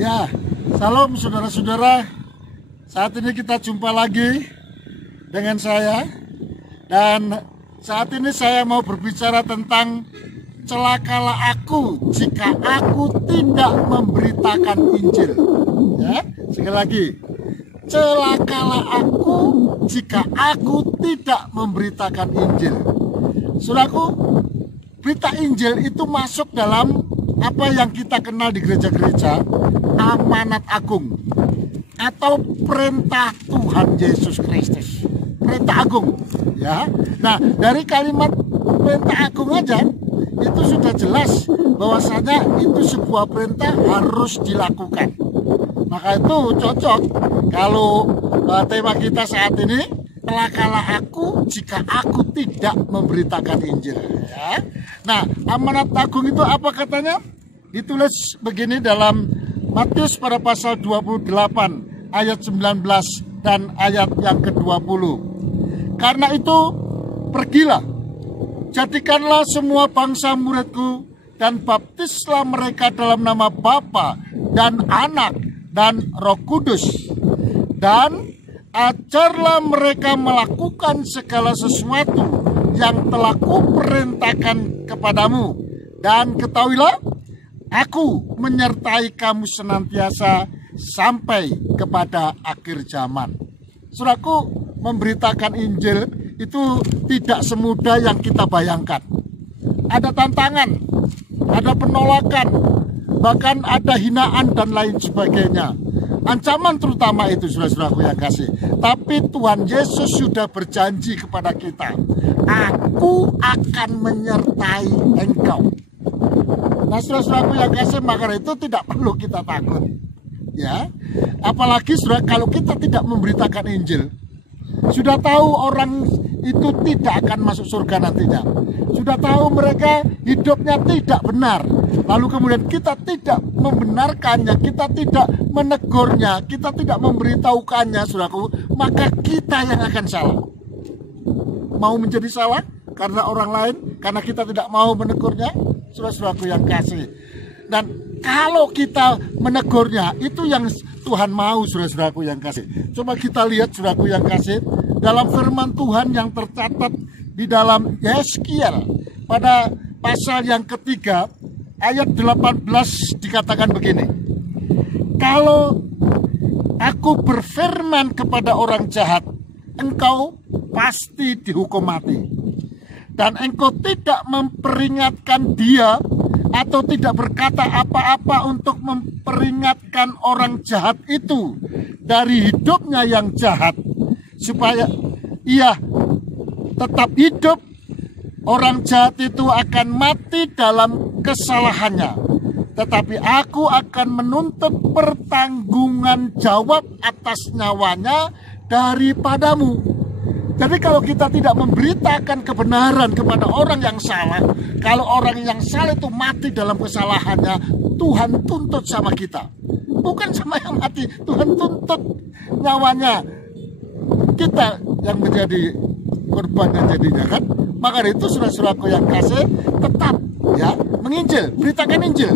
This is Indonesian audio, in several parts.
Ya, salam saudara-saudara. Saat ini kita jumpa lagi dengan saya. Dan saat ini saya mau berbicara tentang celakalah aku jika aku tidak memberitakan Injil. Ya, sekali lagi. Celakalah aku jika aku tidak memberitakan Injil. Saudaraku, berita Injil itu masuk dalam apa yang kita kenal di gereja-gereja amanat agung atau perintah Tuhan Yesus Kristus. Perintah agung, ya. Nah, dari kalimat perintah agung aja itu sudah jelas bahwasanya itu sebuah perintah harus dilakukan. Maka itu cocok kalau tema kita saat ini, celakalah aku jika aku tidak memberitakan Injil, ya. Nah, amanat agung itu apa katanya? Ditulis begini dalam Matius pada pasal 28 ayat 19 dan ayat yang ke-20. Karena itu pergilah, jadikanlah semua bangsa muridku dan baptislah mereka dalam nama Bapa dan Anak dan Roh Kudus, dan ajarlah mereka melakukan segala sesuatu yang telah kuperintahkan kepadamu, dan ketahuilah aku menyertai kamu senantiasa sampai kepada akhir zaman. Saudaraku, memberitakan Injil itu tidak semudah yang kita bayangkan. Ada tantangan, ada penolakan, bahkan ada hinaan dan lain sebagainya. Ancaman terutama itu, saudara-saudaraku yang kasih. Tapi Tuhan Yesus sudah berjanji kepada kita, aku akan menyertai engkau. Nah, saudara-saudaraku yang kasih, maka itu tidak perlu kita takut, ya. Apalagi saudara, kalau kita tidak memberitakan Injil, sudah tahu orang itu tidak akan masuk surga nantinya. Sudah tahu mereka hidupnya tidak benar. Lalu kemudian kita tidak membenarkannya, kita tidak menegurnya, kita tidak memberitahukannya, saudaraku, maka kita yang akan salah. Mau menjadi salah karena orang lain, karena kita tidak mau menegurnya, saudara-saudaraku yang kasih. Dan kalau kita menegurnya, itu yang Tuhan mau, saudara-saudaraku yang kasih. Coba kita lihat, saudaraku yang kasih, dalam firman Tuhan yang tercatat di dalam Yeskiel pada pasal yang ketiga ayat 18 dikatakan begini. Kalau aku berfirman kepada orang jahat, engkau pasti dihukum mati. Dan engkau tidak memperingatkan dia atau tidak berkata apa-apa untuk memperingatkan orang jahat itu dari hidupnya yang jahat, supaya ia tetap hidup. Orang jahat itu akan mati dalam kesalahannya, tetapi aku akan menuntut pertanggungan jawab atas nyawanya daripadamu. Jadi kalau kita tidak memberitakan kebenaran kepada orang yang salah, kalau orang yang salah itu mati dalam kesalahannya, Tuhan tuntut sama kita. Bukan sama yang mati, Tuhan tuntut nyawanya. Kita yang menjadi korbannya jadinya, kan? Maka itu saudara-saudaraku yang kasih, tetap ya menginjil, beritakan Injil.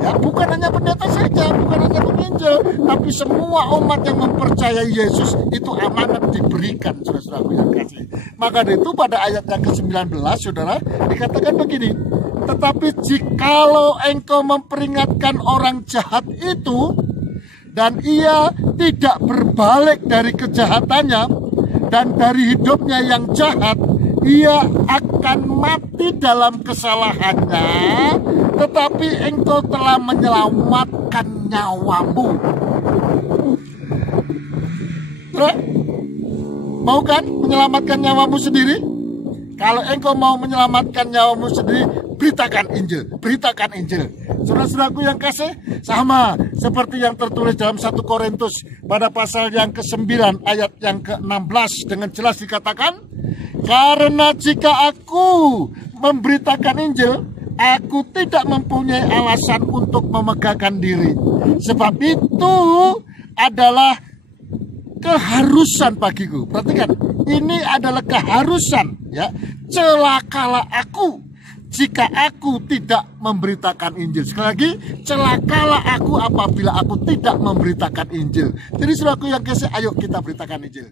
Ya, bukan hanya pendeta saja, bukan hanya menginjil, tapi semua umat yang mempercayai Yesus itu amanat diberikan, saudara-saudaraku yang kasih. Maka itu pada ayat yang ke-19, saudara, dikatakan begini, tetapi jikalau engkau memperingatkan orang jahat itu dan ia tidak berbalik dari kejahatannya dan dari hidupnya yang jahat, ia akan mati dalam kesalahannya, tetapi engkau telah menyelamatkan nyawamu. Mau kan menyelamatkan nyawamu sendiri? Kalau engkau mau menyelamatkan nyawamu sendiri, beritakan Injil, beritakan Injil. Saudara-saudaraku yang kasih, sama seperti yang tertulis dalam 1 Korintus pada pasal yang ke-9 ayat yang ke-16 dengan jelas dikatakan, karena jika aku memberitakan Injil, aku tidak mempunyai alasan untuk memegahkan diri. Sebab itu adalah keharusan bagiku. Perhatikan, ini adalah keharusan, ya. Celakalah aku jika aku tidak memberitakan Injil. Sekali lagi, celakalah aku apabila aku tidak memberitakan Injil. Jadi saudaraku yang kasih, ayo kita beritakan Injil.